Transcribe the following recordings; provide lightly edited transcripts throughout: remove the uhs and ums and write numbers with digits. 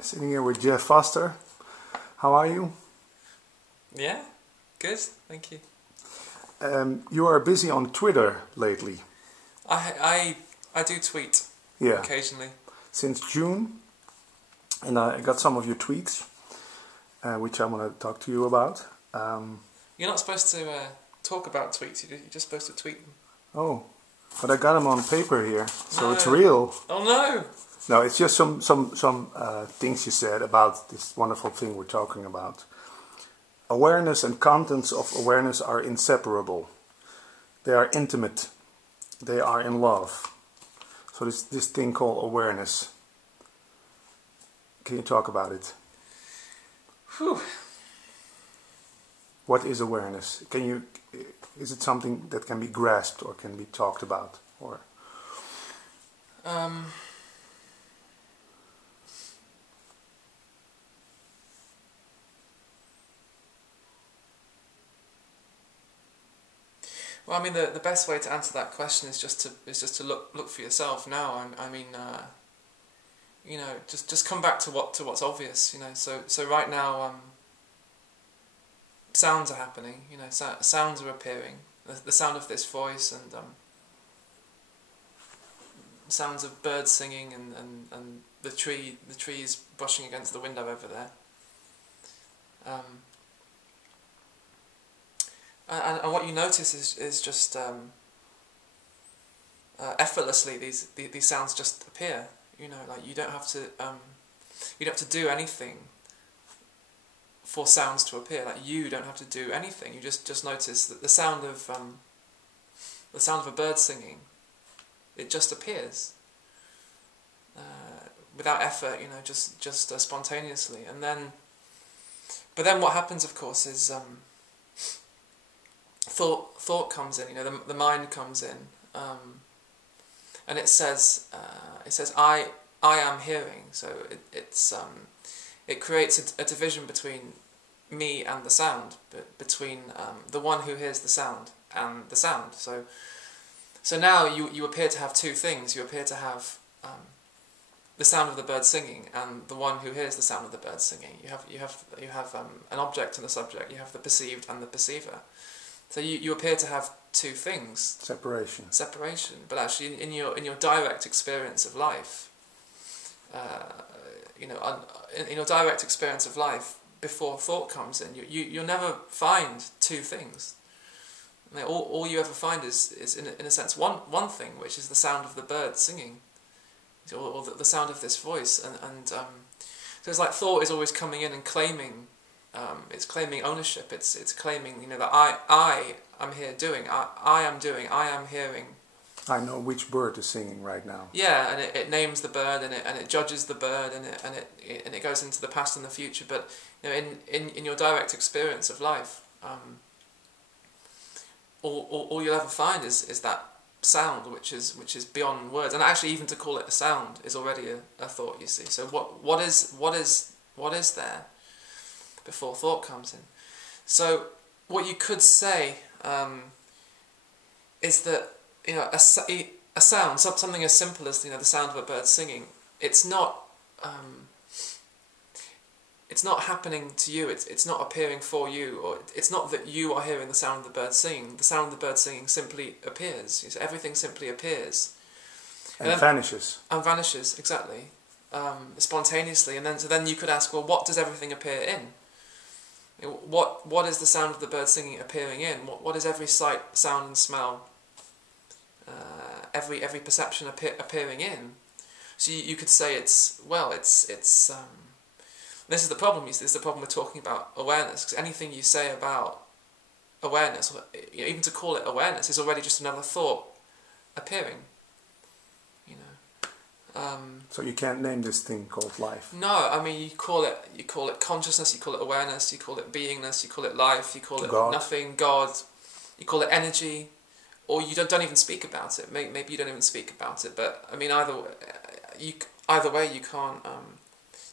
Sitting here with Jeff Foster. How are you? Yeah, good, thank you. You are busy on Twitter lately. I do tweet occasionally. Since June, and I got some of your tweets, which I want to talk to you about. You're not supposed to talk about tweets, you're just supposed to tweet them. Oh, but I got them on paper here, so No. it's real. Oh no! No, it's just some things you said about this wonderful thing we're talking about. Awareness and contents of awareness are inseparable. They are intimate. They are in love. So this thing called awareness. Can you talk about it? Whew. What is awareness? Is it something that can be grasped or can be talked about? Or Well, I mean, the best way to answer that question is just to look for yourself now. I mean, you know, just come back to what's obvious. You know, so right now, sounds are happening. You know, sounds are appearing. The sound of this voice and sounds of birds singing and the trees brushing against the window over there. And what you notice is just effortlessly these sounds just appear. You know, like you don't have to do anything for sounds to appear. Like you don't have to do anything. You just notice that the sound of a bird singing, it just appears without effort. You know, just spontaneously. But then what happens, of course, is thought comes in. You know, the mind comes in, and it says I am hearing. So it creates a division between me and the sound, between the one who hears the sound and the sound. So now you appear to have two things. You appear to have the sound of the bird singing and the one who hears the sound of the bird singing. You have an object and a subject. You have the perceived and the perceiver. So you appear to have two things. Separation. But actually, in your direct experience of life, you know, in your direct experience of life, before thought comes in, you'll never find two things. You know, all you ever find is in a sense one thing, which is the sound of the bird singing, or the sound of this voice, and so it's like thought is always coming in and claiming. It's claiming ownership. It's claiming, you know, that I am here doing. I am doing. I am hearing. I know which bird is singing right now. Yeah, and it names the bird and it judges the bird and it goes into the past and the future. But you know, in your direct experience of life, all you'll ever find is that sound, which is beyond words. And actually, even to call it a sound is already a thought. You see. So what is there before thought comes in? So what you could say is that, you know, a sound, something as simple as, you know, the sound of a bird singing, it's not happening to you. It's not appearing for you, or it's not that you are hearing the sound of the bird singing. The sound of the bird singing simply appears. So everything simply appears and vanishes. And vanishes, exactly, spontaneously. And then you could ask, well, what does everything appear in? What is the sound of the bird singing appearing in? What is every sight, sound and smell, every perception appearing in? So you could say it's this is the problem. This is the problem with talking about awareness, because anything you say about awareness, you know, even to call it awareness, is already just another thought appearing. You know. So you can't name this thing called life. No, I mean you call it consciousness, you call it awareness, you call it beingness, you call it life, you call it God. Nothing, God, you call it energy, or you don't even speak about it. Maybe you don't even speak about it, but I mean either way you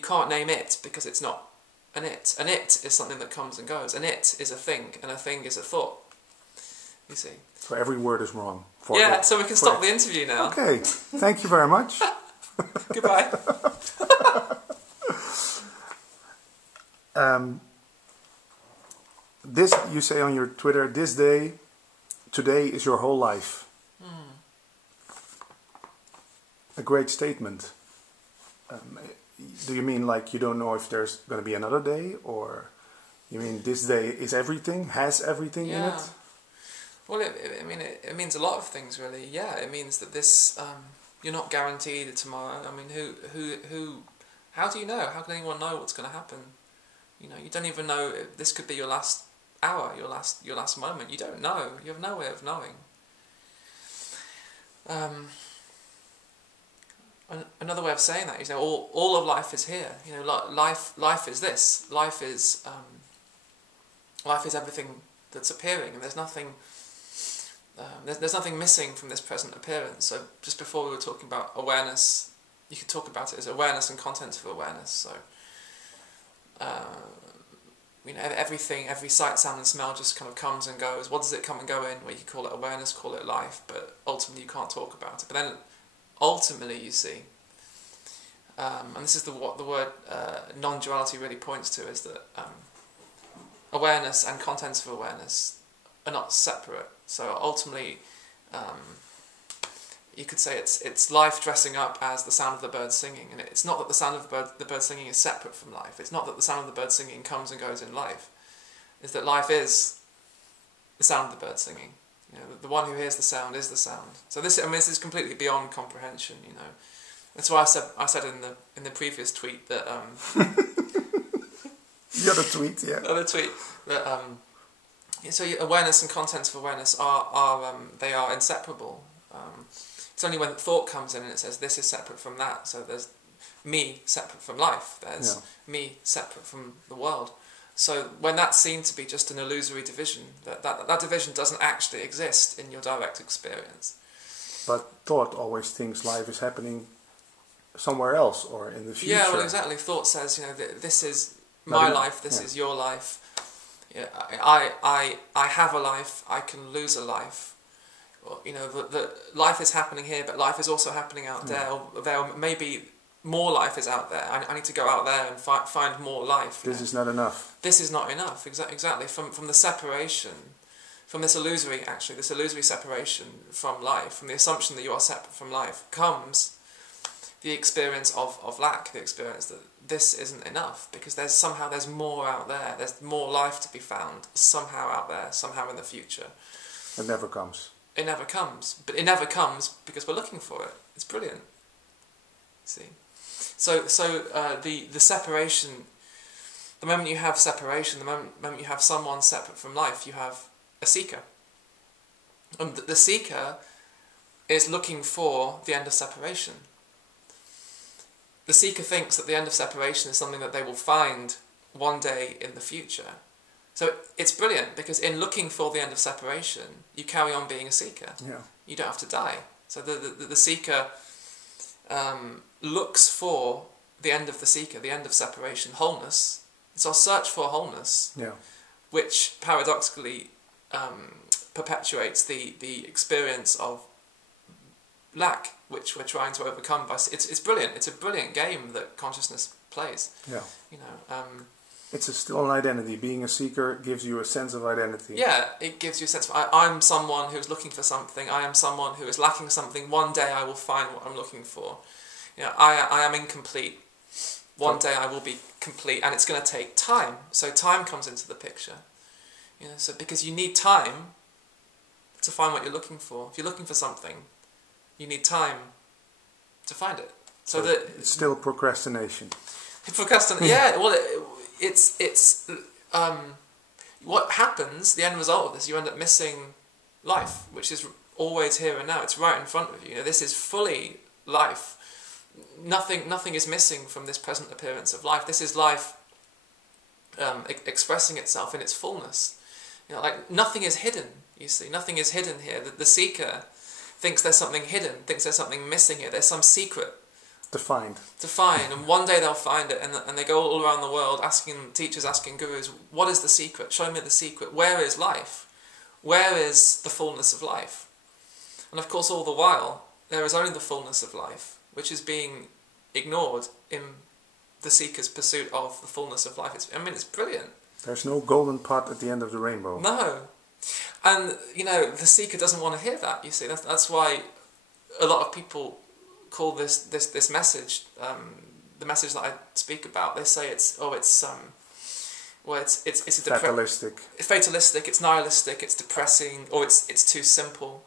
can't name it, because it's not an it. An it is something that comes and goes. An it is a thing, and a thing is a thought. You see. So every word is wrong. Yeah, so we can stop the interview now. Okay, thank you very much. Goodbye. This, you say on your Twitter, today is your whole life. A great statement. Do you mean like you don't know if there's going to be another day, or you mean this day is everything, has everything in it? Well, it means a lot of things, really. Yeah, it means that this you're not guaranteed tomorrow. I mean, who? How do you know? How can anyone know what's going to happen? You know, you don't even know if this could be your last hour, your last moment. You don't know. You have no way of knowing. Another way of saying that is, you know, all of life is here. You know, life is this. Life is everything that's appearing, and there's nothing. There's nothing missing from this present appearance. So just before we were talking about awareness, you could talk about it as awareness and content of awareness. So you know, everything, every sight, sound and smell just kind of comes and goes. What does it come and go in? Well, you can call it awareness, call it life, but ultimately you can't talk about it. But then ultimately you see, and this is what the word non-duality really points to, is that awareness and content of awareness are not separate. So ultimately, you could say it's life dressing up as the sound of the bird singing, and it's not that the sound of the bird singing is separate from life. It's not that the sound of the bird singing comes and goes in life. It's that life is the sound of the bird singing. You know, the one who hears the sound is the sound. So this is completely beyond comprehension. You know, that's why I said in the previous tweet that the other tweet, yeah. The other tweet that so awareness and content of awareness are inseparable. It's only when thought comes in and it says this is separate from that. So there's me separate from life. There's me separate from the world. So when that's seen to be just an illusory division, that division doesn't actually exist in your direct experience. But thought always thinks life is happening somewhere else or in the future. Yeah, well, exactly. Thought says, you know, this is my life. This is your life. Yeah, I have a life. I can lose a life. Well, you know, the life is happening here, but life is also happening out there. Or there maybe more life is out there. I need to go out there and find more life. This is not enough. This is not enough. Exactly. From the separation, from this illusory separation from life, from the assumption that you are separate from life, comes the experience of lack, the experience that this isn't enough, because there's more out there. There's more life to be found somehow out there, somehow in the future. It never comes. It never comes, but it never comes because we're looking for it. It's brilliant. See, so the separation, the moment you have separation, the moment you have someone separate from life, you have a seeker, and the seeker is looking for the end of separation. The seeker thinks that the end of separation is something that they will find one day in the future. So it's brilliant, because in looking for the end of separation, you carry on being a seeker. Yeah. You don't have to die. So the seeker looks for the end of the seeker, the end of separation, wholeness. It's our search for wholeness, which paradoxically perpetuates the experience of lack, which we're trying to overcome. It's brilliant. It's a brilliant game that consciousness plays. Yeah. You know. It's still an identity. Being a seeker gives you a sense of identity. Yeah, it gives you a sense of, I'm someone who's looking for something. I am someone who is lacking something. One day I will find what I'm looking for. You know, I am incomplete. One day I will be complete, and it's going to take time. So time comes into the picture. You know, so because you need time to find what you're looking for. If you're looking for something, you need time to find it. So that it's still procrastination. Yeah. Well. It's what happens, the end result of this, you end up missing life, which is always here and now. It's right in front of you. You know, this is fully life. Nothing is missing from this present appearance of life. This is life expressing itself in its fullness. You know, like nothing is hidden, you see. Nothing is hidden here. The seeker thinks there's something hidden, thinks there's something missing here. There's some secret to find, and one day they'll find it, and they go all around the world asking teachers, asking gurus, what is the secret? Show me the secret. Where is life? Where is the fullness of life? And of course, all the while, there is only the fullness of life, which is being ignored in the seeker's pursuit of the fullness of life. It's brilliant. There's no golden pot at the end of the rainbow. No. And, the seeker doesn't want to hear that, you see. That's why a lot of people call this message, the message that I speak about, they say it's a Fatalistic. Fatalistic, it's nihilistic, it's depressing, or it's too simple,